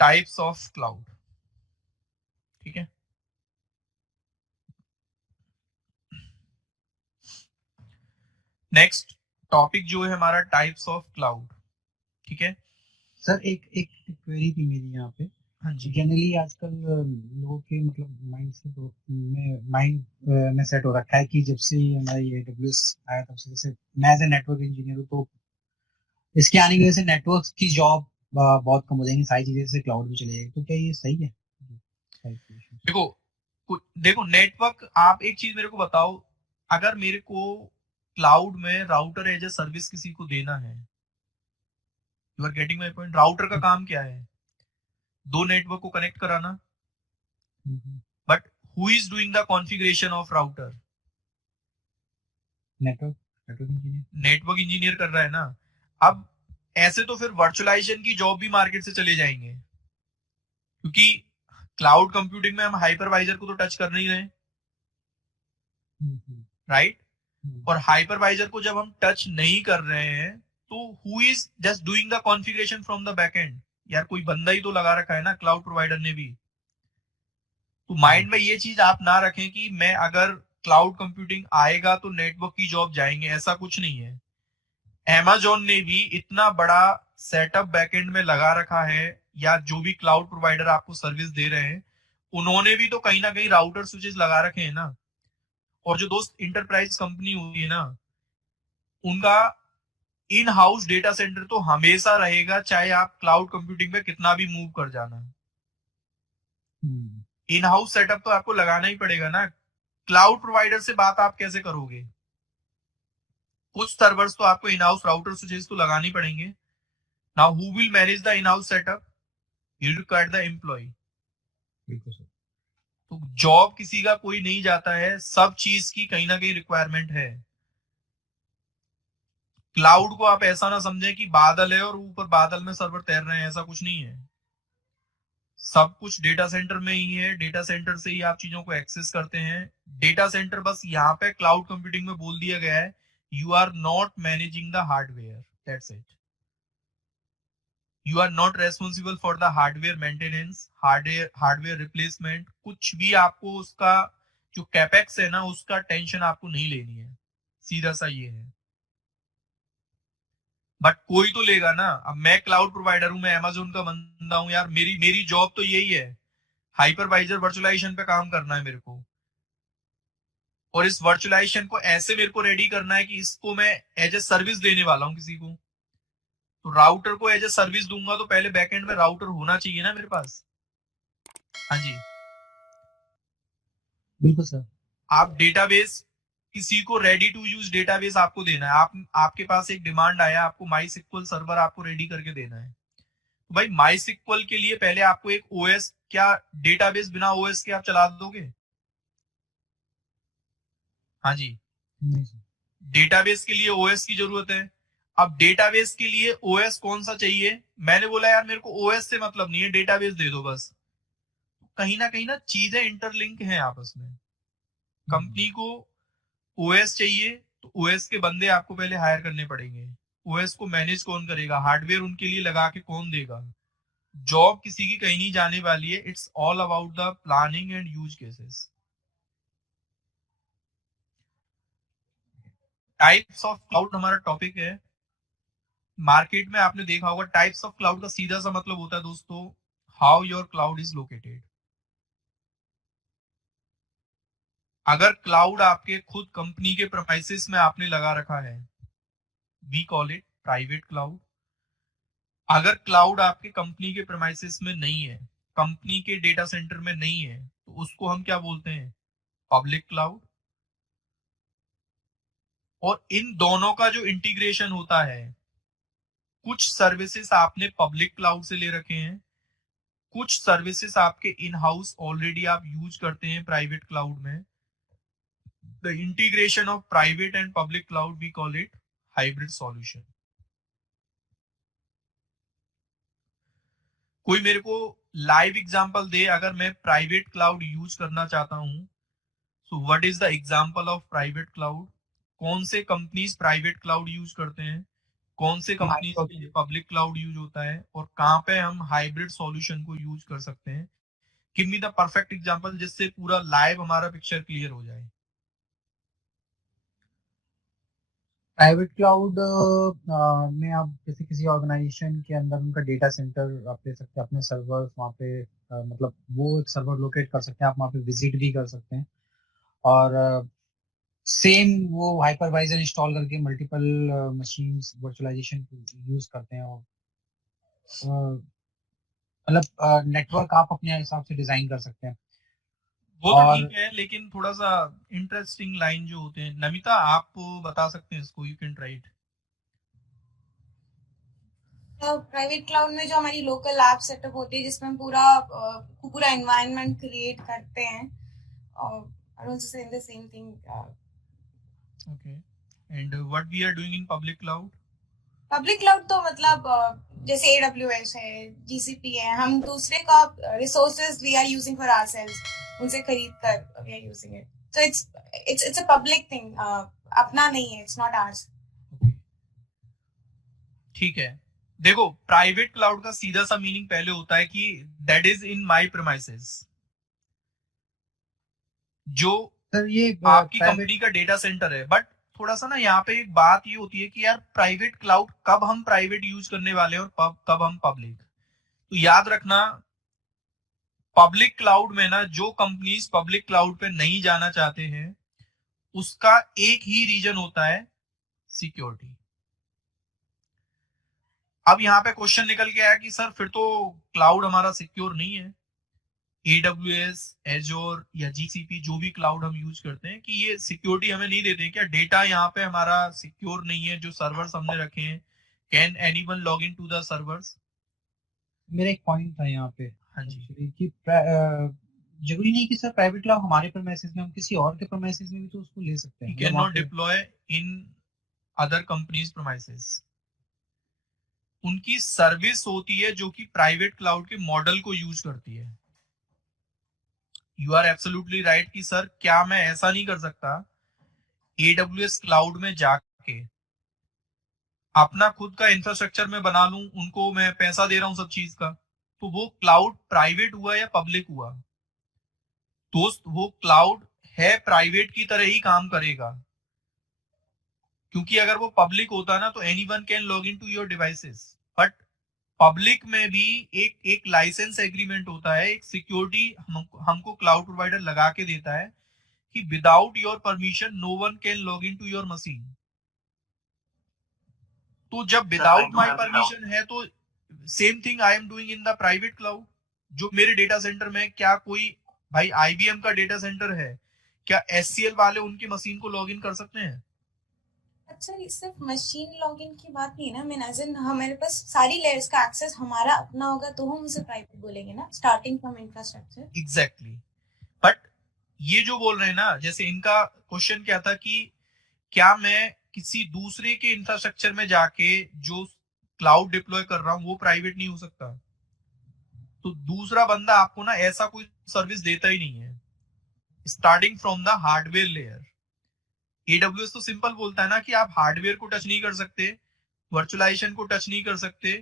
Types of cloud. ठीक है, next topic जो है हमारा टाइप्स ऑफ क्लाउड। ठीक है सर, एक एक क्वेरी थी मेरी यहाँ पे। हाँ जी, जनरली आजकल लोगों के मतलब माइंड में सेट हो रखा है कि जब से ही हमारा ये AWS आया तब से, जैसे मैं एज ए नेटवर्क इंजीनियर हूँ, तो इसके आने की वजह से नेटवर्क की जॉब बहुत कम हो जाएंगी, सारी चीजें जैसे क्लाउड में चले जाएगी, तो क्या ये सही है? देखो देखो नेटवर्क, आप एक चीज मेरे को बताओ, अगर मेरे को क्लाउड में राउटर एज ए सर्विस किसी को देना है, you are getting my point. Router का काम क्या है? दो नेटवर्क को कनेक्ट कराना, but who is doing the configuration of router? Network network engineer. Network engineer कर रहा है ना। अब ऐसे तो फिर वर्चुअलाइजेशन की जॉब भी मार्केट से चले जाएंगे, क्योंकि क्लाउड कंप्यूटिंग में हम हाइपरवाइजर को तो टच कर नहीं रहे, राइट? और हाइपरवाइजर को जब हम टच नहीं कर रहे हैं, तो who is just doing the configuration from the backend? यार कोई बंदा ही तो लगा रखा है ना क्लाउड प्रोवाइडर ने भी। तो माइंड में ये चीज आप ना रखें कि मैं अगर क्लाउड कंप्यूटिंग आएगा तो नेटवर्क की जॉब जाएंगे, ऐसा कुछ नहीं है। Amazon ने भी इतना बड़ा सेटअप बैकएंड में लगा रखा है, या जो भी क्लाउड प्रोवाइडर आपको सर्विस दे रहे हैं, उन्होंने भी तो कहीं ना कहीं राउटर स्विचेस लगा रखे हैं ना। और जो दोस्त इंटरप्राइज कंपनी होती है ना, उनका इन हाउस डेटा सेंटर तो हमेशा रहेगा, चाहे आप क्लाउड कंप्यूटिंग पे कितना भी मूव कर जाना। इन हाउस सेटअप तो आपको लगाना ही पड़ेगा ना। क्लाउड प्रोवाइडर से बात आप कैसे करोगे? कुछ सर्वर्स तो आपको इन हाउस राउटर स्विचेस तो लगानी पड़ेंगे। Now who will manage the in house setup? You require the employ. बिल्कुल सर। तो जॉब किसी का कोई नहीं जाता है, सब चीज की कहीं ना कहीं रिक्वायरमेंट है। क्लाउड को आप ऐसा ना समझें कि बादल है और ऊपर बादल में सर्वर तैर रहे हैं, ऐसा कुछ नहीं है। सब कुछ डेटा सेंटर में ही है, डेटा सेंटर से ही आप चीजों को एक्सेस करते हैं। डेटा सेंटर बस यहाँ पे क्लाउड कंप्यूटिंग में बोल दिया गया है, you are not managing the hardware, that's it. You are not responsible for the hardware maintenance, hardware replacement, कुछ भी आपको उसका जो कैपेक्स है ना, उसका टेंशन आपको नहीं लेनी है। सीधा सा ये है। बट कोई तो लेगा ना। अब मैं क्लाउड प्रोवाइडर हूं, मैं अमेज़न का बंदा हूं यार, मेरी मेरी जॉब तो यही है, हाइपरवाइजर वर्चुअलाइजेशन पे काम करना है मेरे को। और इस वर्चुअलाइजेशन को ऐसे मेरे को रेडी करना है कि इसको मैं एज ए सर्विस देने वाला हूं किसी को। तो राउटर को एज ए सर्विस दूंगा तो पहले बैकएंड में राउटर होना चाहिए ना मेरे पास। हाँ जी। बिल्कुल सर। आप डेटाबेस, किसी को रेडी टू यूज डेटाबेस आपको देना है। आपके पास एक डिमांड आया, आपको माई सिक्वल सर्वर आपको रेडी करके देना है। तो भाई माई सिक्वल के लिए पहले आपको एक ओएस, क्या डेटाबेस बिना ओएस के आप चला दोगे? हाँ जी। नहीं सर। डेटाबेस के लिए ओएस की जरूरत है। अब डेटाबेस के लिए ओएस कौन सा चाहिए? मैंने बोला यार मेरे को ओएस से मतलब नहीं है, डेटाबेस दे दो बस। कहीं ना चीजें इंटरलिंक हैं आपस में। कंपनी को ओएस चाहिए, तो ओएस के बंदे आपको पहले हायर करने पड़ेंगे। ओएस को मैनेज कौन करेगा? हार्डवेयर उनके लिए लगा के कौन देगा? जॉब किसी की कहीं नहीं जाने वाली है। It's all about the planning and use cases. Types of cloud हमारा टॉपिक है। मार्केट में आपने देखा होगा, टाइप्स ऑफ क्लाउड का सीधा सा मतलब होता है दोस्तों, how your cloud is located. अगर क्लाउड आपके खुद कंपनी के प्रेमाइसेस में आपने लगा रखा है, we call it private cloud. अगर क्लाउड आपके कंपनी के प्रेमाइसेस में नहीं है, कंपनी के डेटा सेंटर में नहीं है, तो उसको हम क्या बोलते हैं? Public cloud. और इन दोनों का जो इंटीग्रेशन होता है, कुछ सर्विसेज आपने पब्लिक क्लाउड से ले रखे हैं, कुछ सर्विसेज आपके इन हाउस ऑलरेडी आप यूज करते हैं प्राइवेट क्लाउड में। The integration of private and public cloud we call it hybrid solution. कोई मेरे को लाइव एग्जांपल दे, अगर मैं प्राइवेट क्लाउड यूज करना चाहता हूं, so what is the example of private cloud? कौन से कंपनीज प्राइवेट क्लाउड यूज करते हैं? कौन से कंपनीज के लिए पब्लिक क्लाउड यूज होता है और कहाँ पे हम हाइब्रिड सॉल्यूशन को यूज कर सकते हैं. Give me the perfect example जिससे पूरा लाइव हमारा पिक्चर क्लियर हो जाए. प्राइवेट क्लाउड में आप जैसे किसी ऑर्गेनाइजेशन के अंदर उनका डेटा सेंटर आप ले सकते हैं, अपने सर्वर वहाँ पे मतलब वो एक सर्वर लोकेट कर सकते हैं, आप वहाँ पे विजिट भी कर सकते हैं और सेम वो हाइपरवाइजर इंस्टॉल करके मल्टीपल मशीन्स वर्चुअलाइजेशन यूज करते हैं और मतलब नेटवर्क आप अपने हिसाब से डिजाइन कर सकते हैं. वो तो और ठीक है, लेकिन थोड़ा सा इंटरेस्टिंग लाइन जो होते हैं, नमिता आप बता सकते हैं इसको, you can write. Private cloud में जो हमारी लोकल ऐप सेटअप होती है जिसमें हम पूरा एनवायरनमेंट क्रिएट करते हैं. I also say the same thing. Okay. And what we are doing in public cloud? Public cloud तो मतलब जैसे AWS है, GCP है, हम दूसरे का resources we are using for ourselves, उनसे खरीद कर we are using it. So it's a public thing, अपना नहीं है, इट्स नॉट आवर्स. ठीक है. देखो, प्राइवेट क्लाउड का सीधा सा मीनिंग पहले होता है कि that is in my premises. जो सर ये आपकी कंपनी का डेटा सेंटर है. बट थोड़ा सा ना यहाँ पे एक बात ये होती है कि यार प्राइवेट क्लाउड कब हम प्राइवेट यूज करने वाले हैं और कब हम पब्लिक. तो याद रखना, पब्लिक क्लाउड में ना जो कंपनीज पब्लिक क्लाउड पे नहीं जाना चाहते हैं उसका एक ही रीजन होता है, सिक्योरिटी. अब यहाँ पे क्वेश्चन निकल के आया कि सर फिर तो क्लाउड हमारा सिक्योर नहीं है. AWS, Azure या GCP जो भी क्लाउड हम यूज करते हैं, कि ये सिक्योरिटी हमें नहीं देते क्या? डेटा यहाँ पे हमारा सिक्योर नहीं है जो सर्वर्स हमने रखे हैं. Can anyone log in to the servers? मेरा एक पॉइंट था यहाँ पे. हाँ जी. कि जरूरी नहीं कि सर प्राइवेट क्लाउड हमारे प्रीमाइसेस में, हम किसी और के प्रीमाइसेस में भी तो उसको ले सकते हैं. Can not deploy in other companies premises. उनकी सर्विस होती है जो कि प्राइवेट क्लाउड के मॉडल को यूज करती है. यू आर एब्सोल्युटली राइट कि सर क्या मैं ऐसा नहीं कर सकता AWS क्लाउड में जाके अपना खुद का इंफ्रास्ट्रक्चर में बना लूं, उनको मैं पैसा दे रहा हूं सब चीज का, तो वो क्लाउड प्राइवेट हुआ या पब्लिक हुआ? दोस्त, वो क्लाउड है प्राइवेट की तरह ही काम करेगा, क्योंकि अगर वो पब्लिक होता ना तो anyone can log in to your devices. But public में भी एक लाइसेंस एग्रीमेंट होता है, एक सिक्योरिटी हमको क्लाउड प्रोवाइडर लगा के देता है कि without your permission no one can log in to your machine. तो जब विदाउट माय परमिशन है तो same thing I am doing in the private cloud. जो मेरे डेटा सेंटर में, क्या कोई भाई IBM का डेटा सेंटर है, क्या SCL वाले उनकी मशीन को लॉग इन कर सकते हैं? अच्छा, सिर्फ मशीन लॉगिन की बात नहीं है ना. मैं एज इन हमारे पास सारी लेयर्स का एक्सेस हमारा अपना होगा तो हम उसे प्राइवेट बोलेंगे ना, starting from infrastructure. Exactly. But ये जो बोल रहे हैं ना, जैसे इनका क्वेश्चन क्या था कि क्या मैं किसी दूसरे के इंफ्रास्ट्रक्चर में जाके जो क्लाउड डिप्लॉय कर रहा हूं वो प्राइवेट नहीं हो सकता? तो दूसरा बंदा आपको ना ऐसा कोई सर्विस देता ही नहीं है, starting from the hardware layer. AWS तो सिंपल बोलता है ना कि आप हार्डवेयर को टच नहीं कर सकते, वर्चुअलाइजेशन को टच नहीं कर सकते.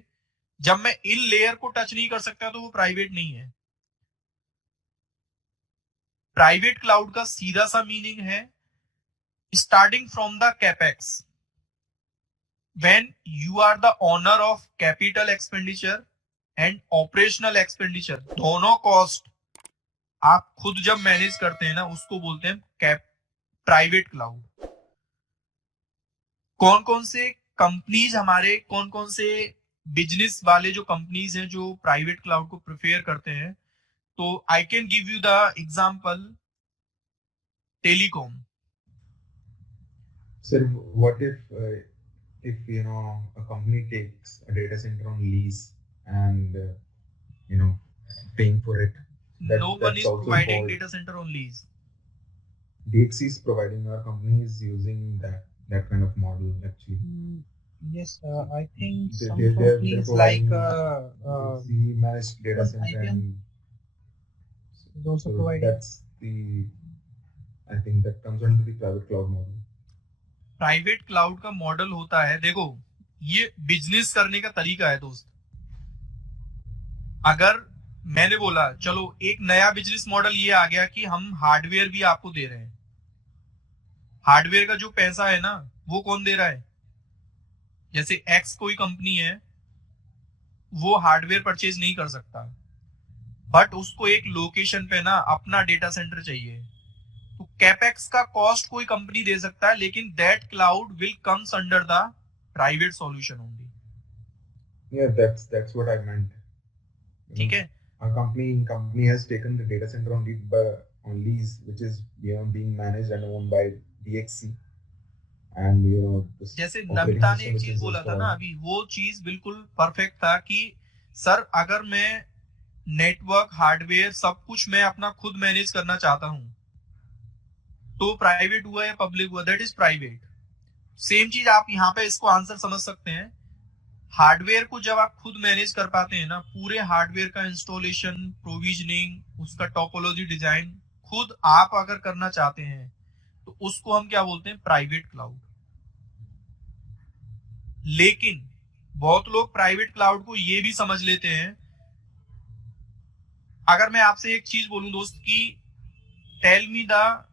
जब मैं इन लेयर को टच नहीं कर सकता तो वो प्राइवेट नहीं है. प्राइवेट क्लाउड का सीधा सा मीनिंग है starting from the capex. When you are the owner of capital expenditure and operational expenditure, दोनों कॉस्ट आप खुद जब मैनेज करते हैं ना उसको बोलते हैं प्राइवेट क्लाउड. कौन कौन से कंपनीज हमारे, कौन कौन से बिजनेस वाले जो कंपनीज हैं जो प्राइवेट क्लाउड को प्रेफर करते हैं, तो I can give you the example, telecom. Sir, what if you know a company takes a data center on lease and you know paying for it? No one is providing data center on lease. DXC is providing, our company is using that kind of model actually. Yes, I think some They're companies like DXC managed data center IBM is also providing. That's I think that comes under the private cloud model. Private cloud का model होता है, देखो ये business करने का तरीका है दोस्त। अगर मैंने बोला चलो एक नया बिजनेस मॉडल ये आ गया कि हम हार्डवेयर भी आपको दे रहे हैं, हार्डवेयर का जो पैसा है ना वो कौन दे रहा है? जैसे एक्स कोई कंपनी है, वो हार्डवेयर परचेज नहीं कर सकता, बट उसको एक लोकेशन पे ना अपना डेटा सेंटर चाहिए, तो कैपेक्स का कॉस्ट कोई कंपनी दे सकता है, लेकिन that cloud will comes under the private solution only. Yeah, that's what I meant. ठीक है, A company has taken the data center on lease, which is being managed and owned by DXC, and जैसे operating Namita ने system एक which चीज is बोला था installed. ना अभी, वो चीज बिल्कुल परफेक्ट था कि सर अगर मैं नेटवर्क हार्डवेयर सब कुछ मैं अपना खुद मैनेज करना चाहता हूं तो प्राइवेट हुआ या पब्लिक हुआ, दैट इज प्राइवेट। सेम चीज आप यहाँ पे इसको आंसर समझ सकते हैं। हार्डवेयर को जब आप खुद मैनेज कर पाते हैं ना, पूरे हार्डवेयर का इंस्टॉलेशन, प्रोविजनिंग, उसका टोपोलॉजी डिजाइन खुद आप अगर करना चाहते हैं तो उसको हम क्या बोलते हैं? Private cloud. लेकिन बहुत लोग प्राइवेट क्लाउड को ये भी समझ लेते हैं। अगर मैं आपसे एक चीज बोलूं दोस्त कि tell me the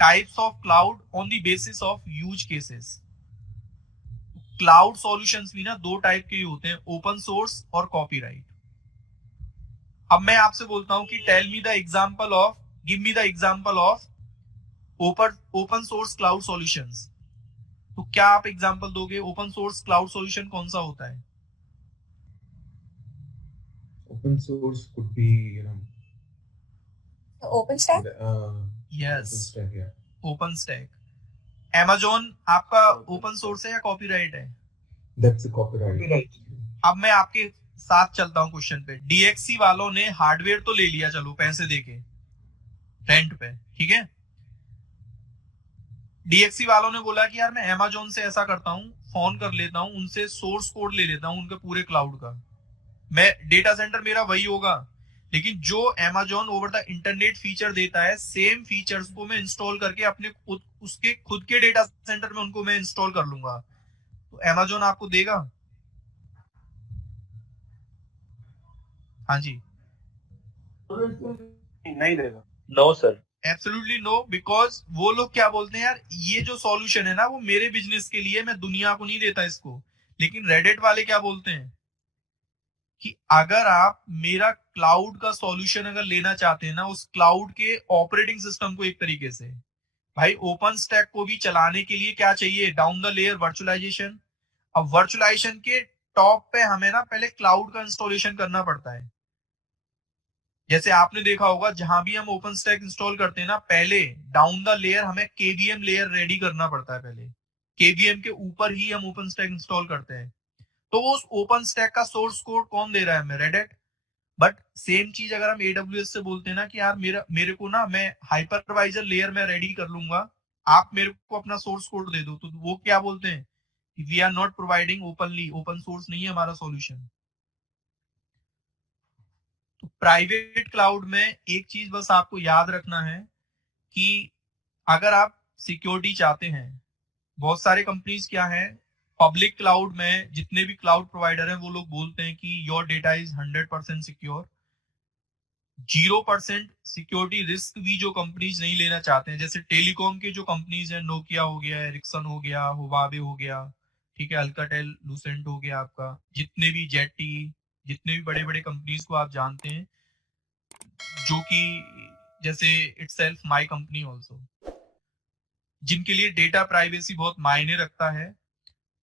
types of cloud on the basis of use cases. Cloud solutions भी ना दो टाइप के होते हैं, ओपन सोर्स और कॉपीराइट। अब मैं आपसे बोलता हूं कि tell me the example of, give me the example of open source cloud solutions. तो क्या आप एग्जांपल दोगे? ओपन सोर्स क्लाउड सॉल्यूशन कौन सा होता है? Open source could be, OpenStack? Yes, OpenStack, yeah. Open stack. Amazon आपका ओपन सोर्स है या कॉपीराइट है? That's a copyright. अब मैं आपके साथ चलता हूं क्वेश्चन पे। DXC वालों ने हार्डवेयर तो ले लिया, चलो पैसे देके रेंट पे, ठीक है। DXC वालों ने बोला कि यार मैं Amazon से ऐसा करता हूं, फोन कर लेता हूं उनसे, सोर्स कोड ले लेता हूं उनके पूरे क्लाउड का, मैं डेटा सेंटर मेरा वही होगा, लेकिन जो Amazon over the internet feature देता है, सेम फीचर्स को मैं इंस्टॉल करके अपने उसके खुद के डेटा सेंटर में उनको मैं इंस्टॉल कर लूंगा, तो Amazon आपको देगा? हाँ जी, नहीं देगा। No sir, absolutely no. Because वो लोग क्या बोलते हैं, यार ये जो सॉल्यूशन है ना वो मेरे बिजनेस के लिए, मैं दुनिया को नहीं देता इसको। लेकिन रेडिट वाले क्या बोलते हैं कि अगर आप मेरा क्लाउड का सॉल्यूशन अगर लेना चाहते हैं ना, उस क्लाउड के ऑपरेटिंग सिस्टम को, एक तरीके से भाई ओपन स्टैक को भी चलाने के लिए क्या चाहिए? Down the layer virtualization. अब वर्चुअलाइजेशन के टॉप पे हमें ना पहले क्लाउड का इंस्टॉलेशन करना पड़ता है। जैसे आपने देखा होगा जहां भी हम ओपन स्टैक इंस्टॉल करते हैं ना, पहले डाउन द लेयर हमें केवीएम लेयर रेडी करना पड़ता है। पहले केवीएम के ऊपर ही हम ओपन स्टैक इंस्टॉल करते हैं। तो वो ओपन स्टैक का सोर्स कोड कौन दे रहा है? हमें, रेडिट। बट सेम चीज अगर हम AWS से बोलते हैं ना कि यार मेरे को ना, मैं हाइपरवाइजर लेयर में रेडी कर लूंगा, आप मेरे को अपना सोर्स कोड दे दो, तो वो क्या बोलते हैं? We are not providing openly, open source नहीं है हमारा सॉल्यूशन। तो प्राइवेट क्लाउड में एक चीज बस आपको याद रखना है कि अगर आप सिक्योरिटी चाहते हैं, बहुत सारे कंपनीज क्या है, पब्लिक क्लाउड में जितने भी क्लाउड प्रोवाइडर हैं वो लोग बोलते हैं कि your data is 100% secure. 0% security risk भी जो कंपनीज नहीं लेना चाहते हैं, जैसे टेलीकॉम के जो कंपनीज हैं, नोकिया हो गया, एरिक्सन हो गया, हुवावे हो गया, ठीक है, अल्काटेल, लूसेंट हो गया, आपका जितने भी जेटी, जितने भी बड़े बड़े कंपनीज को आप जानते हैं, जो कि जैसे इटसेल्फ माय कंपनी आल्सो, जिनके लिए डेटा प्राइवेसी बहुत मायने रखता है,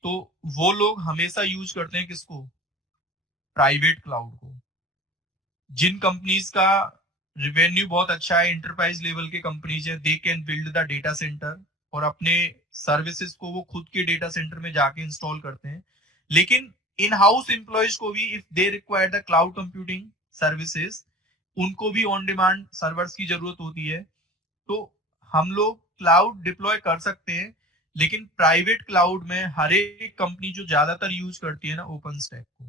तो वो लोग हमेशा यूज करते हैं किसको? प्राइवेट क्लाउड को। जिन कंपनीज का रेवेन्यू बहुत अच्छा है, एंटरप्राइज लेवल के कंपनीज है, they can build the data centre और अपने सर्विसेज को वो खुद के डेटा सेंटर में जाके इंस्टॉल करते हैं। लेकिन इन हाउस एम्प्लॉयज को भी, if they require the cloud computing services, उनको भी ऑन डिमांड सर्वर्स की जरूरत होती है। तो हम लोग क्लाउड डिप्लॉय कर सकते हैं, लेकिन प्राइवेट क्लाउड में हर एक कंपनी जो ज्यादातर यूज करती है ना ओपन स्टैक को,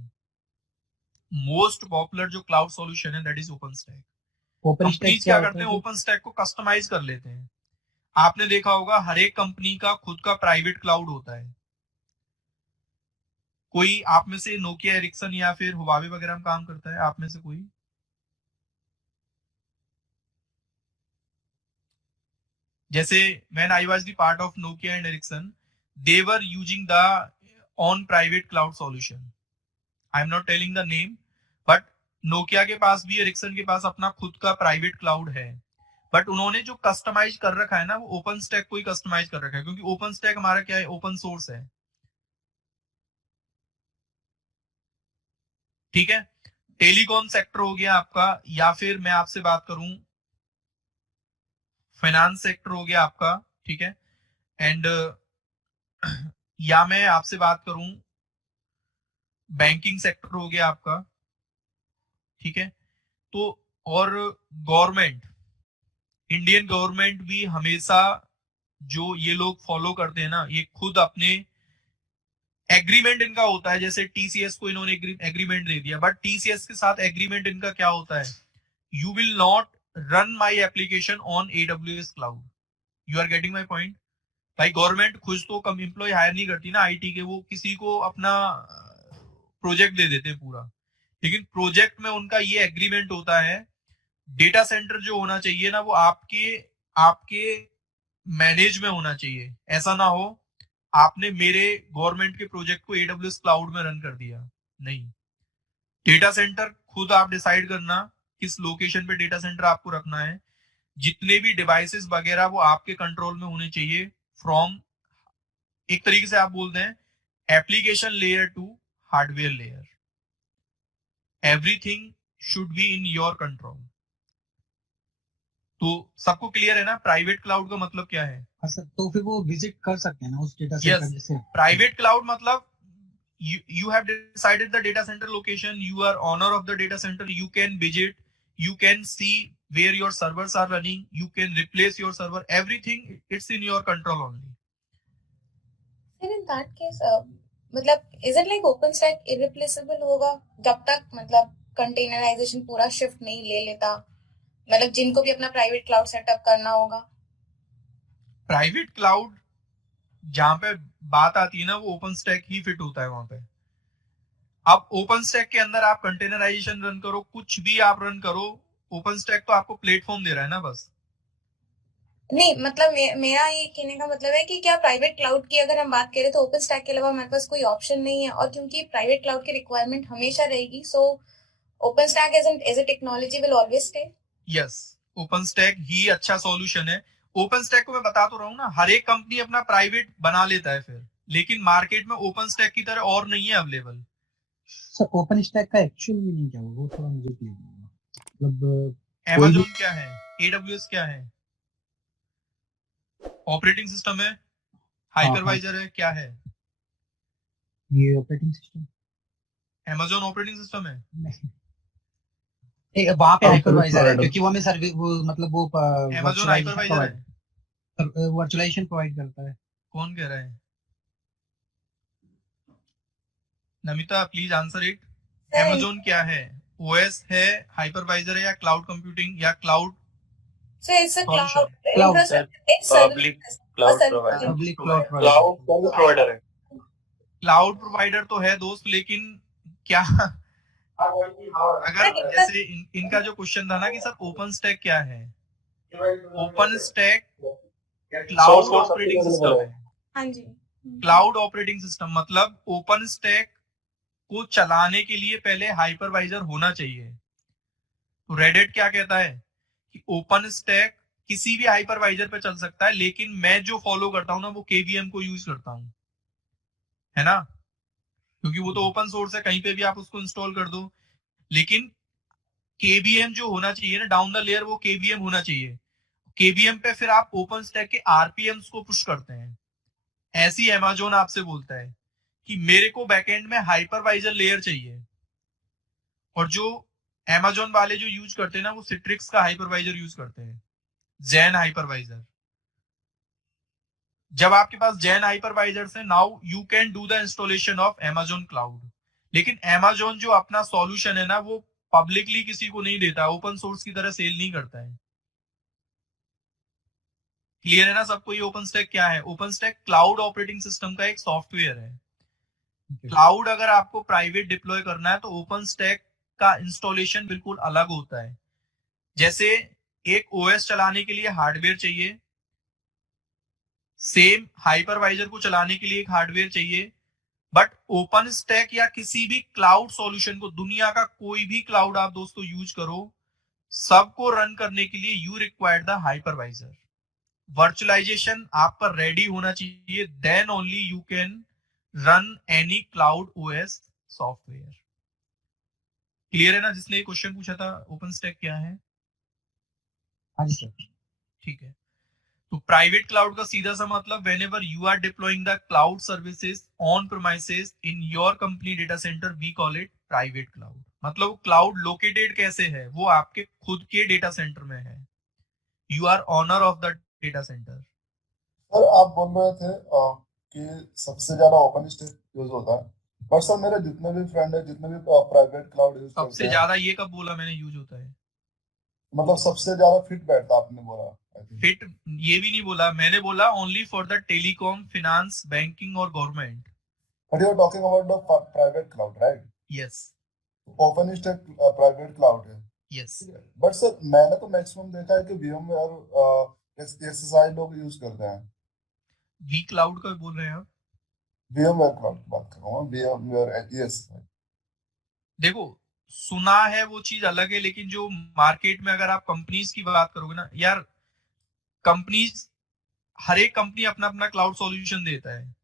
मोस्ट पॉपुलर जो क्लाउड सॉल्यूशन है that is open stack. Companies क्या करते हैं, ओपन स्टैक को कस्टमाइज कर लेते हैं। आपने देखा होगा हर एक कंपनी का खुद का प्राइवेट क्लाउड होता है, कोई आप में से नोकिया, एरिक्सन या फिर हुआवे वगैरह में काम करता है आप में से कोई? जैसे when I was the part of Nokia and Ericsson, they were using the on private cloud solution. I am not telling the name, but Nokia के पास भी, Ericsson के पास अपना खुद का प्राइवेट क्लाउड है, बट उन्होंने जो कस्टमाइज कर रखा है ना, वो ओपन स्टैक को ही कस्टमाइज कर रखा है, क्योंकि ओपन स्टैक हमारा क्या है, ओपन सोर्स है। ठीक है, टेलीकॉम सेक्टर हो गया आपका, या फिर मैं आपसे बात करूं फाइनेंस सेक्टर हो गया आपका, ठीक है, एंड या मैं आपसे बात करूं बैंकिंग सेक्टर हो गया आपका, ठीक है। तो और गवर्नमेंट, इंडियन गवर्नमेंट भी हमेशा जो ये लोग फॉलो करते हैं ना, ये खुद अपने एग्रीमेंट इनका होता है, जैसे टीसीएस को इन्होंने एग्रीमेंट दे दिया, बट टीसीएस के साथ एग्रीमेंट इनका क्या होता है, you will not run my application on AWS cloud. You are getting my point? भाई गवर्नमेंट खुद तो कम एम्प्लॉय हायर नहीं करती ना आईटी के, वो किसी को अपना प्रोजेक्ट दे देते हैं पूरा, लेकिन प्रोजेक्ट में उनका ये एग्रीमेंट होता है, डेटा सेंटर जो होना चाहिए ना, वो आपके आपके मैनेज में होना चाहिए। ऐसा ना हो आपने मेरे गवर्नमेंट के प्रोजेक्ट को AWS क्लाउड में रन कर दिया, नहीं। डेटा सेंटर खुद आप डिसाइड करना किस लोकेशन पे डेटा सेंटर आपको रखना है, जितने भी डिवाइसेस वगैरह वो आपके कंट्रोल में होने चाहिए, फ्रॉम एक तरीके से आप बोलते हैं application layer to hardware layer, everything should be in your control. तो सबको क्लियर है ना प्राइवेट क्लाउड का मतलब क्या है? हाँ सर, तो फिर वो विजिट कर सकते हैं ना उस डेटा सेंटर Yes. जैसे? प्राइवेट क्लाउड मतलब you have decided the data center location, you are owner of the data center, you can visit, you can see where your servers are running, you can replace your server, everything it's in your control only. Sir, in that case, मतलब is it like OpenStack irreplaceable होगा जब तक मतलब containerization पूरा shift नहीं ले लेता, मतलब जिनको भी अपना प्राइवेट क्लाउड सेटअप करना होगा? प्राइवेट क्लाउड जहां पे बात आती है ना, वो ओपन स्टैक ही फिट होता है वहां पे। अब ओपन स्टैक के अंदर आप कंटेनराइजेशन रन करो, कुछ भी आप रन करो, ओपन स्टैक तो आपको प्लेटफॉर्म दे रहा है ना बस। नहीं मतलब मेरा ये कहने का मतलब है कि क्या प्राइवेट क्लाउड की अगर हम बात करें तो ओपन स्टैक के अलावा हमारे पास कोई ऑप्शन नहीं है, और क्योंकि प्राइवेट क्लाउड की रिक्वायरमेंट हमेशा रहेगी, so OpenStack as a technology will always stay. Yes, OpenStack ही अच्छा सॉल्यूशन है। ओपन स्टैक को मैं बता तो रहा हूँ ना, हर एक कंपनी अपना प्राइवेट बना लेता है फिर, लेकिन मार्केट में ओपन स्टैक की तरह और नहीं है अवेलेबल। सर ओपन स्टैक का एक्चुअल मीनिंग क्या होगा, वो थोड़ा मुझे क्लियर नहीं हुआ। मतलब Amazon क्या है, AWS क्या है? ऑपरेटिंग सिस्टम है, हाइपरवाइजर है, क्या है? ये operating system Amazon operating system है? नहीं, वहाँ पे हाइपरवाइजर है, क्योंकि वो हमें सर्विस, वो मतलब वो Amazon हाइपरवाइजर है? वर्चुअलाइजेशन प्रोवाइड करता है। कौन कह रहा है? Namita please answer it. Amazon क्या है? OS है, हाइपरवाइजर है, या क्लाउड कंप्यूटिंग या cloud? So it's a cloud Cloud. it's Public cloud provider. Public cloud Cloud service provider है। क्लाउड प्रोवाइडर तो है दोस्त, लेकिन क्या अगर जैसे इनका जो क्वेश्चन था ना कि सर ओपन स्टैक क्या है, open stack cloud operating system है। हाँ जी। क्लाउड ऑपरेटिंग सिस्टम मतलब ओपन स्टैक को चलाने के लिए पहले हाइपरवाइजर होना चाहिए। तो रेडिट क्या कहता है कि ओपन स्टैक किसी भी हाइपरवाइजर पे चल सकता है, लेकिन मैं जो फॉलो करता हूं ना, वो KVM को यूज करता हूं, है ना, क्योंकि वो तो ओपन सोर्स है, कहीं पे भी आप उसको इंस्टॉल कर दो। लेकिन KVM जो होना चाहिए ना डाउन द लेयर, वो KVM होना चाहिए। KVM पे फिर आप ओपन स्टैक के RPMs को पुश करते हैं। ऐसी Amazon आपसे बोलता है कि मेरे को बैकएंड में हाइपरवाइजर लेयर चाहिए, और जो Amazon वाले जो यूज करते हैं ना, वो सिट्रिक्स का हाइपरवाइजर यूज करते हैं, जैन हाइपरवाइजर। जब आपके पास जैन हाइपरवाइजर से, now you can do the installation of Amazon cloud. लेकिन Amazon जो अपना सॉल्यूशन है ना, वो पब्लिकली किसी को नहीं देता, ओपन सोर्स की तरह सेल नहीं करता है। क्लियर है ना सबको ये ओपन स्टैक क्या है? Open stack cloud operating system का एक सॉफ्टवेयर है। क्लाउड अगर आपको प्राइवेट डिप्लॉय करना है तो ओपन स्टैक का इंस्टॉलेशन बिल्कुल अलग होता है। जैसे एक ओएस चलाने के लिए हार्डवेयर चाहिए, सेम हाइपरवाइजर को चलाने के लिए एक हार्डवेयर चाहिए, बट ओपन स्टैक या किसी भी क्लाउड सॉल्यूशन को, दुनिया का कोई भी क्लाउड आप दोस्तों यूज करो, सबको रन करने के लिए you require the hypervisor. Virtualization आपका रेडी होना चाहिए, then only you can run any cloud OS software. Clear है ना? जिसने ये क्वेश्चन पूछा था ओपन स्टैक क्या है? हाँ जी सर। ठीक है, तो प्राइवेट क्लाउड का सीधा सा मतलब whenever you are deploying the cloud services on premises in your company data center, we call it private cloud. मतलब क्लाउड लोकेटेड कैसे है? वो आपके खुद के डेटा सेंटर में है, you are owner of the data center. Sir आप बोल रहे थे कि सबसे ज्यादा ओपन स्टैक यूज होता है, पर सर मेरे जितने भी फ्रेंड है, जितने भी प्राइवेट क्लाउड यूज करते सबसे हैं, ज्यादा ये कब बोला मैंने यूज होता है? मतलब सबसे ज्यादा फिट बैठता आपने बोला, I think। फिट ये भी नहीं बोला मैंने, बोला only for the telecom, finance, banking और government. But you are talking about the private cloud, right? Yes OpenStack private cloud है। यस। बट सर मैंने तो मैक्सिमम देखा है कि VMware SSI लोग यूज करते हैं। वी क्लाउड का बोल रहे हैं आप? VMware क्लाउड की बात कर रहा हूँ, VMware SSI। देखो, सुना है वो चीज अलग है, लेकिन जो मार्केट में अगर आप कंपनीज की बात करोगे ना यार, कंपनीज, हर एक कंपनी अपना अपना क्लाउड सॉल्यूशन देता है।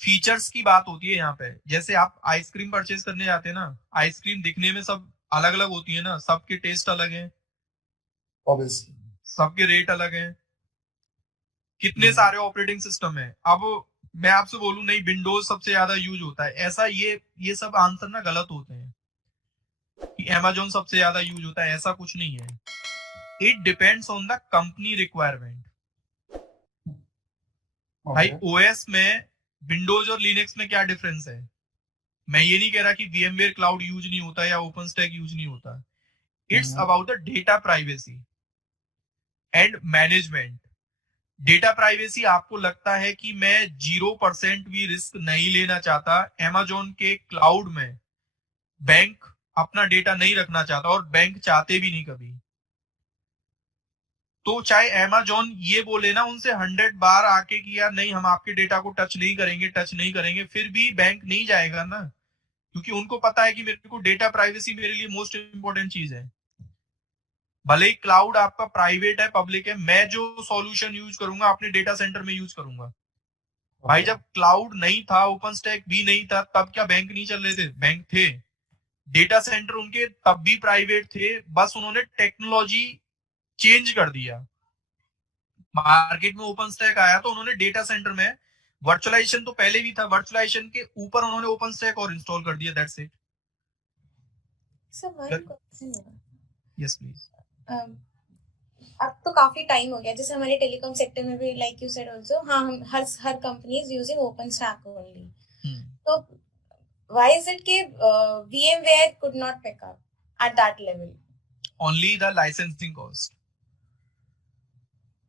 फीचर्स की बात होती है यहाँ पे। जैसे आप आइसक्रीम परचेज करने जाते हैं ना, आइसक्रीम दिखने में सब अलग अलग होती है ना, सबके टेस्ट अलग हैं, Obviously। सबके रेट अलग हैं, कितने सारे ऑपरेटिंग सिस्टम है। अब मैं आपसे बोलूं नहीं विंडोज सबसे ज्यादा यूज होता है, ऐसा ये सब आंसर ना गलत होते हैं कि अमेजोन सबसे ज्यादा यूज होता है, ऐसा कुछ नहीं है। It depends on the company requirement. भाई ओएस में विंडोज और लिनक्स में क्या डिफरेंस है? मैं ये नहीं कह रहा कि VMware क्लाउड यूज नहीं होता या ओपन स्टैक यूज नहीं होता। It's about the data privacy and management. Data privacy आपको लगता है कि मैं 0% भी रिस्क नहीं लेना चाहता, अमेजोन के क्लाउड में बैंक अपना डेटा नहीं रखना चाहता और बैंक चाहते भी नहीं कभी, तो चाहे अमेजोन ये बोले ना उनसे 100 बार आके कि यार नहीं हम आपके डेटा को टच नहीं करेंगे, फिर भी बैंक नहीं जाएगा ना, क्योंकि उनको पता है कि मेरे को डेटा प्राइवेसी मेरे लिए मोस्ट इंपॉर्टेंट चीज है। भले ही क्लाउड आपका प्राइवेट है, पब्लिक है, मैं जो सॉल्यूशन यूज करूंगा अपने डेटा सेंटर में यूज करूंगा। भाई जब क्लाउड नहीं था, ओपन स्टैक भी नहीं था, तब क्या बैंक नहीं चल रहे थे? बैंक थे, डेटा सेंटर उनके तब भी प्राइवेट थे, बस उन्होंने टेक्नोलॉजी चेंज कर दिया। मार्केट में ओपन स्टैक आया तो उन्होंने डेटा सेंटर में वर्चुअलाइजेशन तो पहले भी था, वर्चुअलाइजेशन के ऊपर उन्होंने ओपन स्टैक और इंस्टॉल कर दिया, दैट्स इट। Yes please. अब तो काफी टाइम हो गया, जैसे हमारे टेलीकॉम सेक्टर में भी लाइक यू सेड आल्सो, हाँ हम हर company is using OpenStack only. तो व्हाई इज इट कि VMware could not pick up at that level? Only the licensing cost.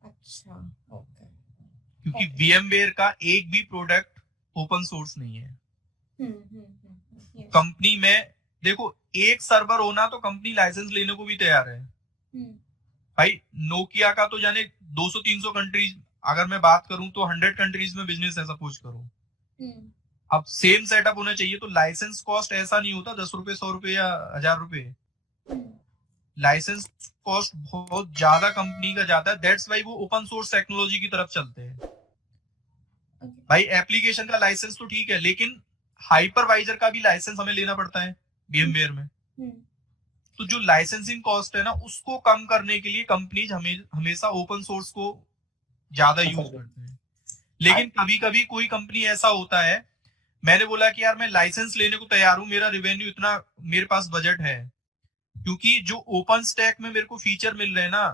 अच्छा, ओके। क्योंकि VMware का एक भी प्रोडक्ट ओपन सोर्स नहीं है। yes. कंपनी में देखो, एक सर्वर होना तो कंपनी लाइसेंस लेने को भी तैयार है। भाई नोकिया का तो जाने 200-300 कंट्रीज, अगर मैं बात करूं तो 100 कंट्रीज में बिजनेस है, सपोज करो। अब सेम सेटअप होना चाहिए, तो लाइसेंस कॉस्ट ऐसा नहीं होता 10 रुपए, 100 रुपए या 1000 रुपए। लाइसेंस कॉस्ट बहुत ज्यादा कंपनी का जाता है, दैट्स वाई वो ओपन सोर्स टेक्नोलॉजी की तरफ चलते हैं। भाई एप्लीकेशन का लाइसेंस तो ठीक है, लेकिन हाइपरवाइजर का भी लाइसेंस हमें लेना पड़ता है VMware में। तो जो लाइसेंसिंग कॉस्ट है ना, उसको कम करने के लिए कंपनीज हमेशा ओपन सोर्स को ज्यादा यूज करते हैं। लेकिन कभी कभी कोई कंपनी ऐसा होता है, मैंने बोला कि यार मैं लाइसेंस लेने को तैयार हूं, मेरा रेवेन्यू इतना, मेरे पास बजट है, क्योंकि जो ओपन स्टैक में मेरे को फीचर मिल रहे हैं ना,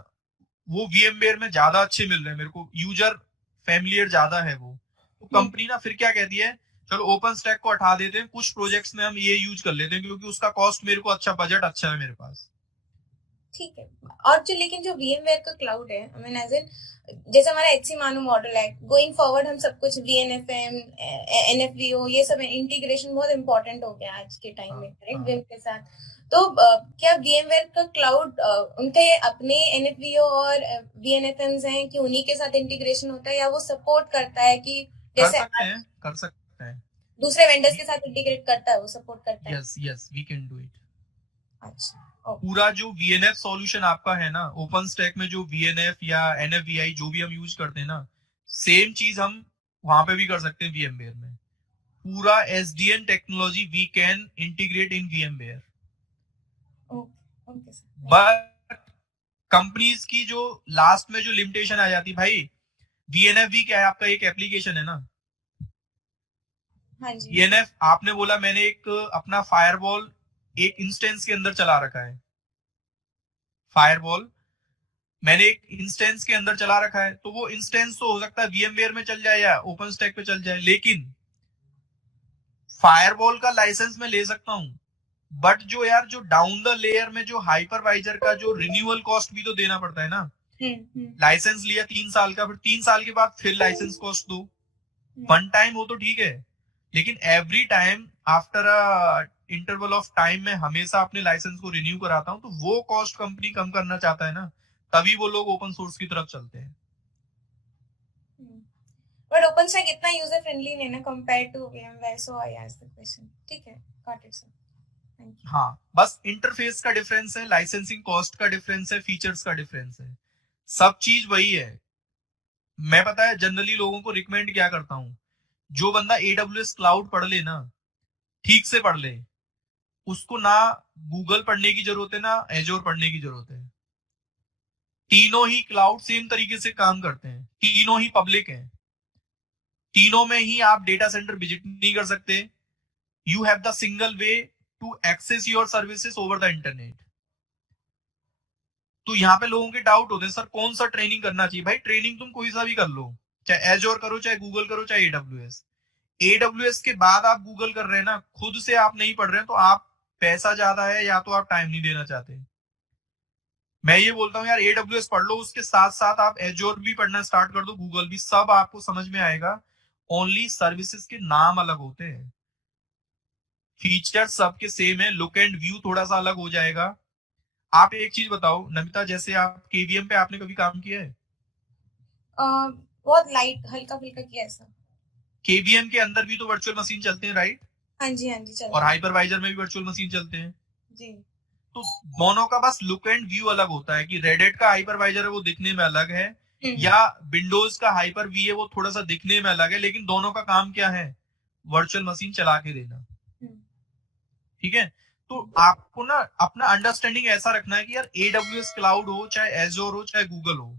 वो VMware में ज्यादा अच्छे मिल रहे हैं मेरे को, यूजर फैमिलियर ज्यादा है वो। तो कंपनी ना फिर क्या कहती है, चलो ओपन स्टैक को हटा देते हैं, कुछ प्रोजेक्ट्स में हम ये यूज कर लेते हैं, क्योंकि उसका कॉस्ट मेरे को अच्छा, बजट अच्छा है मेरे पास। ठीक है। और जो लेकिन जो VMware का क्लाउड है, आई मीन एज इन जैसे हमारा HC मानो मॉडल है, गोइंग फॉरवर्ड हम सब कुछ VNFM, NFVO ये सब इंटीग्रेशन बहुत इंपॉर्टेंट हो गया आज के टाइम में, करेक्ट, विम के साथ। तो क्या VMware का क्लाउड उनके अपने NFVO और VNFMs हैं कि उन्हीं के साथ इंटीग्रेशन होता है, या वो सपोर्ट करता है कि जैसे कर सकते हैं दूसरे वेंडर्स के साथ इंटीग्रेट करता है, वो सपोर्ट करता है? Yes we can do it. अच्छा, पूरा जो VNF सॉल्यूशन आपका है ना, ओपन स्टैक में जो VNF या NFVI जो भी हम यूज करते हैं ना, सेम चीज हम वहां पे भी कर सकते हैं VMware में। पूरा SDN technology we can integrate in VMware। But companies की जो लास्ट में जो लिमिटेशन आ जाती, भाई VNFV क्या है, आपका एक एप्लीकेशन है ना। हाँ जी। VNF आपने बोला मैंने एक अपना फायरवॉल एक इंस्टेंस के अंदर चला रखा है, फायरवॉल मैंने एक इंस्टेंस के अंदर चला रखा है, तो वो इंस्टेंस तो हो सकता है VMware में चल जाए या ओपन स्टैक पे चल जाए, लेकिन फायरवॉल का लाइसेंस मैं ले सकता हूं, बट जो यार जो डाउन द लेयर में जो हाइपरवाइजर का जो रिन्यूअल कॉस्ट भी तो देना पड़ता है ना। लाइसेंस लिया 3 साल का, फिर 3 साल के बाद फिर लाइसेंस कॉस्ट दो। वन टाइम हो तो ठीक है, लेकिन every time after a interval of time में हमेशा अपने लाइसेंस को रिन्यू कराता हूं, तो वो कॉस्ट कंपनी कम करना चाहता है ना, तभी वो लोग ओपन सोर्स की तरफ चलते हैं। बट ओपन स्टैक इतना यूजर फ्रेंडली नहीं है ना compare to VMware, so I asked the question. ठीक है, got it sir, thank you. हाँ, बस इंटरफेस का डिफरेंस है, लाइसेंसिंग कॉस्ट का डिफरेंस है, फीचर्स का डिफरेंस है, सब चीज वही है। मैं पता है जनरली लोगों को रिकमेंड क्या करता हूं, जो बंदा AWS क्लाउड पढ़ ले ना, ठीक से पढ़ ले, उसको ना गूगल पढ़ने की जरूरत है ना एजोर पढ़ने की जरूरत है। तीनों ही क्लाउड सेम तरीके से काम करते हैं, तीनों ही पब्लिक हैं, तीनों में ही आप डेटा सेंटर विजिट नहीं कर सकते। You have the single way to access your services over the internet. तो यहाँ पे लोगों के डाउट होते हैं, सर कौन सा ट्रेनिंग करना चाहिए? भाई ट्रेनिंग तुम कोई सा भी कर लो, चाहे एजोर करो, चाहे गूगल करो, चाहे AWS के बाद आप गूगल कर रहे हैं ना, खुद से आप नहीं पढ़ रहे हैं, तो आप पैसा ज्यादा है या तो आप टाइम नहीं देना चाहते। मैं ये बोलता हूँ यार AWS पढ़ लो, उसके साथ साथ आप एजोर भी पढ़ना स्टार्ट कर दो, गूगल भी, सब आपको समझ में आएगा। ओनली सर्विसेज के नाम अलग होते हैं, फीचर सबके सेम है, लुक एंड व्यू थोड़ा सा अलग हो जाएगा। आप एक चीज बताओ नमिता, जैसे आप KVM पे आपने कभी काम किया है? बहुत लाइट हल्का फुल्का किया है सर। KVM के अंदर भी तो वर्चुअल मशीन चलते हैं, राइट? हाँ जी चलते और हाइपरवाइजर में भी वर्चुअल मशीन चलते हैं जी। तो दोनों का बस लुक एंड व्यू अलग होता है कि रेडिट का हाइपरवाइजर है वो दिखने में अलग है, या विंडोज का हाइपर वी है वो थोड़ा सा दिखने में अलग है, लेकिन दोनों का काम क्या है? वर्चुअल मशीन चला के देना। ठीक है, तो आपको ना अपना अंडरस्टैंडिंग ऐसा रखना है कि यार AWS क्लाउड हो, चाहे एजोर हो, चाहे गूगल हो,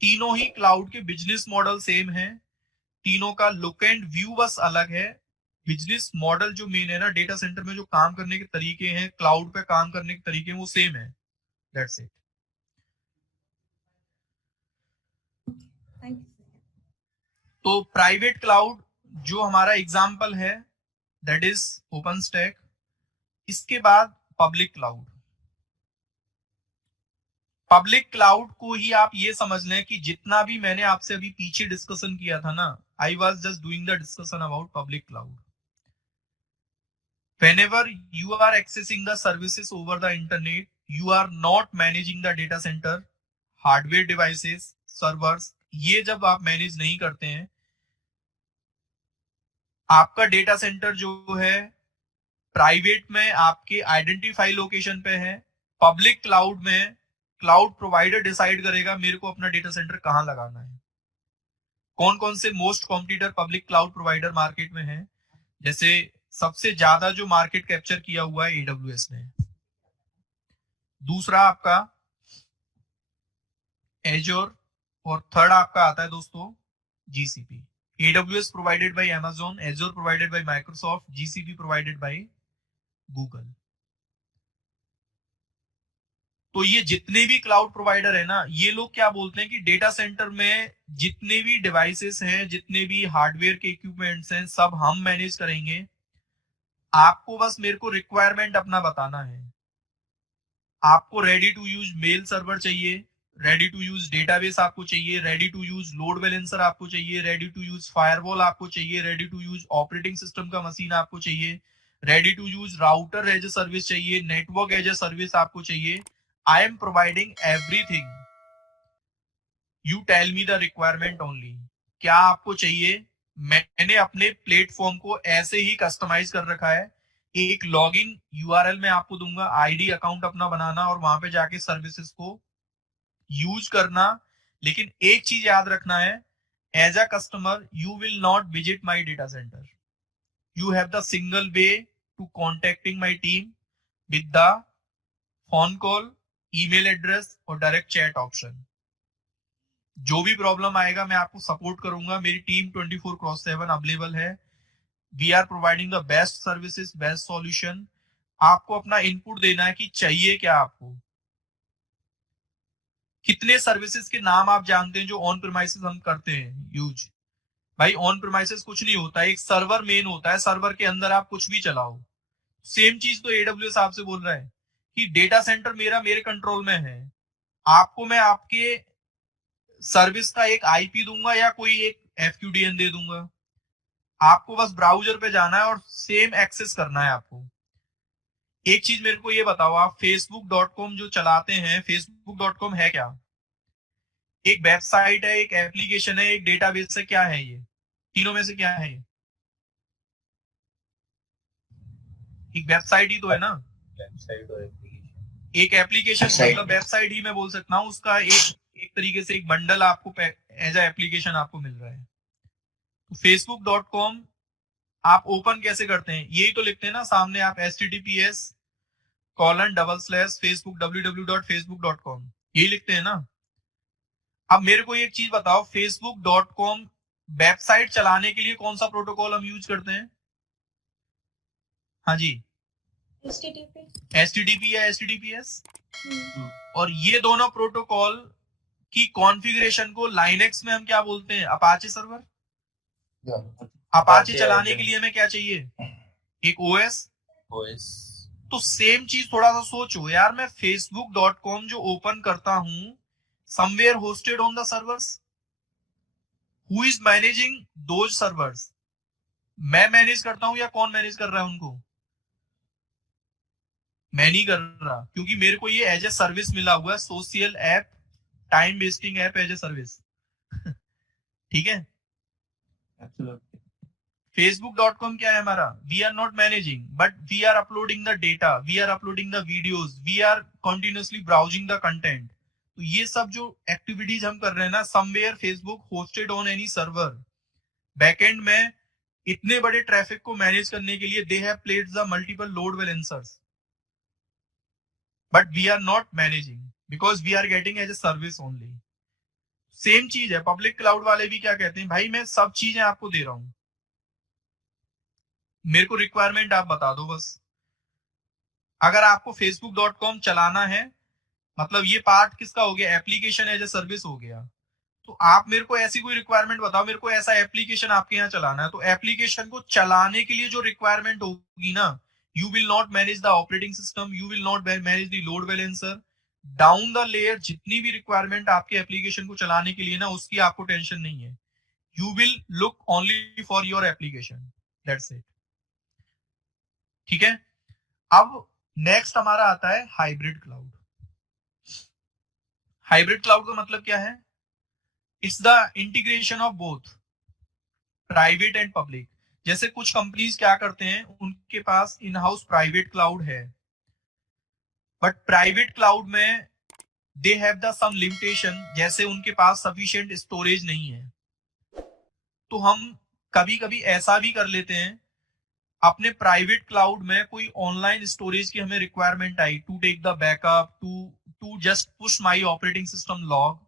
तीनों ही क्लाउड के बिजनेस मॉडल सेम है, तीनों का लुक एंड व्यू बस अलग है। बिजनेस मॉडल जो मेन है ना, डेटा सेंटर में जो काम करने के तरीके हैं, क्लाउड पे काम करने के तरीके हैं, वो सेम है। That's it. तो प्राइवेट क्लाउड जो हमारा एग्जांपल है दैट इज ओपन स्टैक। इसके बाद पब्लिक क्लाउड। पब्लिक क्लाउड को ही आप ये समझ लें कि जितना भी मैंने आपसे अभी पीछे डिस्कशन किया था ना, I was just doing the discussion about public cloud. Whenever you are accessing the services over the internet, you are not managing the data center, hardware devices, servers। ये जब आप मैनेज नहीं करते हैं, आपका डेटा सेंटर जो है private में आपके आइडेंटिफाई लोकेशन पे है, पब्लिक क्लाउड में क्लाउड प्रोवाइडर डिसाइड करेगा मेरे को अपना डेटा सेंटर कहां लगाना है। कौन कौन से most competitor public cloud provider market में है? जैसे सबसे ज्यादा जो मार्केट कैप्चर किया हुआ है AWS ने, दूसरा आपका एजोर, और थर्ड आपका आता है दोस्तों GCP। AWS provided by Amazon, एजोर provided by Microsoft, GCP provided by Google. तो ये जितने भी क्लाउड प्रोवाइडर है ना, ये लोग क्या बोलते हैं कि डेटा सेंटर में जितने भी डिवाइसेस हैं, जितने भी हार्डवेयर के इक्विपमेंट्स हैं, सब हम मैनेज करेंगे। आपको बस मेरे को रिक्वायरमेंट अपना बताना है, आपको ready to use mail server चाहिए, रेडी टू यूज डेटाबेस आपको चाहिए, ready to use load balancer आपको चाहिए, रेडी टू यूज फायरवॉल आपको चाहिए, ready to use operating system का मशीन आपको चाहिए, ready to use router as a service चाहिए, नेटवर्क एज ए सर्विस आपको चाहिए. I am providing everything. You tell me the requirement only. क्या आपको चाहिए? मैंने अपने प्लेटफॉर्म को ऐसे ही कस्टमाइज कर रखा है. एक लॉगिन यूआरएल में आपको दूंगा, आईडी अकाउंट अपना बनाना और वहां पे जाके सर्विसेज को यूज करना. लेकिन एक चीज याद रखना है, as a customer you will not visit my data center. You have the single way to contacting my team with the phone call, email address और डायरेक्ट चैट ऑप्शन. जो भी प्रॉब्लम आएगा मैं आपको सपोर्ट करूंगा. मेरी टीम 24/7 अवेलेबल है. We are providing the best services, best solution. आपको अपना इनपुट देना है कि चाहिए क्या आपको. कितने सर्विसेज के नाम आप जानते हैं जो ऑन प्रीमाइसेस हम करते हैं यूज? भाई ऑन प्रीमाइसेस कुछ नहीं होता है, एक सर्वर मेन होता है, सर्वर के अंदर आप कुछ भी चलाओ. सेम चीज तो एडब्ल्यूएस आपसे बोल रहा है कि डेटा सेंटर मेरे कंट्रोल में है. आपको मैं आपके सर्विस का एक आईपी दूंगा या कोई एक एफक्यूडीएन दे दूंगा. आपको बस ब्राउजर पे जाना है और सेम एक्सेस करना है आपको. एक चीज मेरे को ये बताओ, आप facebook.com जो चलाते हैं, facebook.com है क्या? एक वेबसाइट है, एक एप्लीकेशन है, एक डेटाबेस है, क्या है ये? तीनों में से क्या है ये? एक वेबसाइट ही तो है ना. वेबसाइट और एप्लीकेशन. एक एप्लीकेशन मतलब वेबसाइट ही मैं बोल सकता हूँ. उसका एक तरीके से एक बंडल आपको एज ए एप्लीकेशन आपको मिल रहा है. तो facebook.com आप ओपन कैसे करते हैं? यही तो लिखते हैं ना सामने आप, https:// www.facebook.com यही लिखते हैं ना. अब मेरे को एक चीज बताओ, facebook.com वेबसाइट चलाने के लिए कौन सा प्रोटोकॉल हम यूज करते हैं? हाँ जी, HTTP या HTTPS. और ये दोनों प्रोटोकॉल की कॉन्फ़िगरेशन को लाइनेक्स में हम क्या बोलते हैं? Apache server. अपाचे चलाने के लिए हमें क्या चाहिए? एक ओएस. तो सेम चीज थोड़ा सा सोचो यार, मैं facebook.com जो ओपन करता हूं, somewhere hosted on the servers. Who is managing those servers? मैं मैनेज करता हूं या कौन मैनेज कर रहा है उनको? मैं नहीं कर रहा, क्योंकि मेरे को ये एज ए सर्विस मिला हुआ है, social app, time wasting app as a service. ठीक है. facebook.com क्या है हमारा? We are not managing, but we are uploading the data, we are uploading the videos, we are continuously browsing the content. तो ये सब जो एक्टिविटीज हम कर रहे हैं ना, somewhere Facebook hosted on any server. Backend में इतने बड़े ट्रैफिक को मैनेज करने के लिए they have placed the multiple load balancers, but we are not managing because we are getting as a service only. Same चीज है, पब्लिक क्लाउड वाले भी क्या कहते हैं, भाई मैं सब चीजें आपको दे रहा हूं, मेरे को रिक्वायरमेंट आप बता दो बस. अगर आपको facebook.com चलाना है, मतलब ये पार्ट किसका हो गया? एप्लीकेशन एज ए सर्विस हो गया. तो आप मेरे को ऐसी कोई रिक्वायरमेंट बताओ, मेरे को ऐसा एप्लीकेशन आपके यहाँ चलाना है. तो एप्लीकेशन को चलाने के लिए जो रिक्वायरमेंट होगी ना, you will not manage the operating system, you will not manage the load balancer. Down the layer जितनी भी रिक्वायरमेंट आपके एप्लीकेशन को चलाने के लिए ना, उसकी आपको टेंशन नहीं है. You will look only for your application, that's it. ठीक है. अब नेक्स्ट हमारा आता है हाइब्रिड क्लाउड. हाइब्रिड क्लाउड का मतलब क्या है? It's the integration of both private and public. जैसे कुछ कंपनीज क्या करते हैं, उनके पास इन हाउस प्राइवेट क्लाउड है, बट प्राइवेट क्लाउड में they have the some limitation, जैसे उनके पास सफिशिएंट स्टोरेज नहीं है. तो हम कभी कभी ऐसा भी कर लेते हैं, अपने प्राइवेट क्लाउड में कोई ऑनलाइन स्टोरेज की हमें requirement I to take the backup, to just push my operating system log.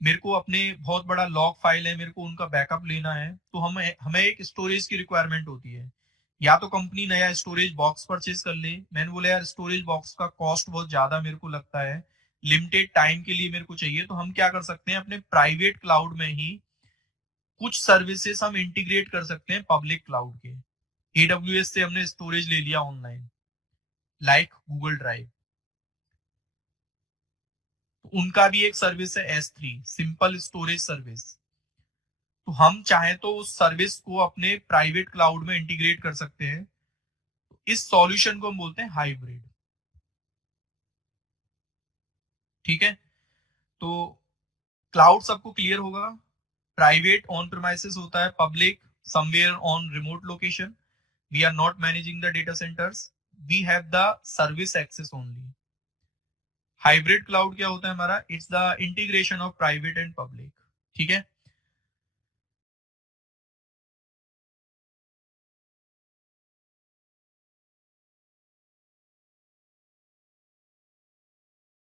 मेरे को अपने बहुत बड़ा लॉग फाइल है, मेरे को उनका बैकअप लेना है, तो हमें एक स्टोरेज की रिक्वायरमेंट होती है. या तो कंपनी नया स्टोरेज बॉक्स परचेज कर ले. मैंने बोला यार स्टोरेज बॉक्स का कॉस्ट बहुत ज्यादा मेरे को लगता है, लिमिटेड टाइम के लिए मेरे को चाहिए. तो हम क्या कर सकते हैं, अपने प्राइवेट क्लाउड में ही कुछ सर्विसेज हम इंटीग्रेट कर सकते हैं पब्लिक क्लाउड के. AWS से हमने स्टोरेज ले लिया ऑनलाइन, लाइक गूगल ड्राइव. तो उनका भी एक सर्विस है S3, सिंपल स्टोरेज सर्विस। तो हम चाहे तो उस सर्विस को अपने प्राइवेट क्लाउड में इंटीग्रेट कर सकते हैं। इस सॉल्यूशन को हम बोलते हैं हाइब्रिड। ठीक है, तो क्लाउड सबको क्लियर होगा। प्राइवेट ऑन प्रीमाइसेस होता है, public somewhere on remote location. We are not managing the data centers, we have the service access only. Hybrid cloud क्या होता है हमारा? It's the integration of private and public. ठीक है,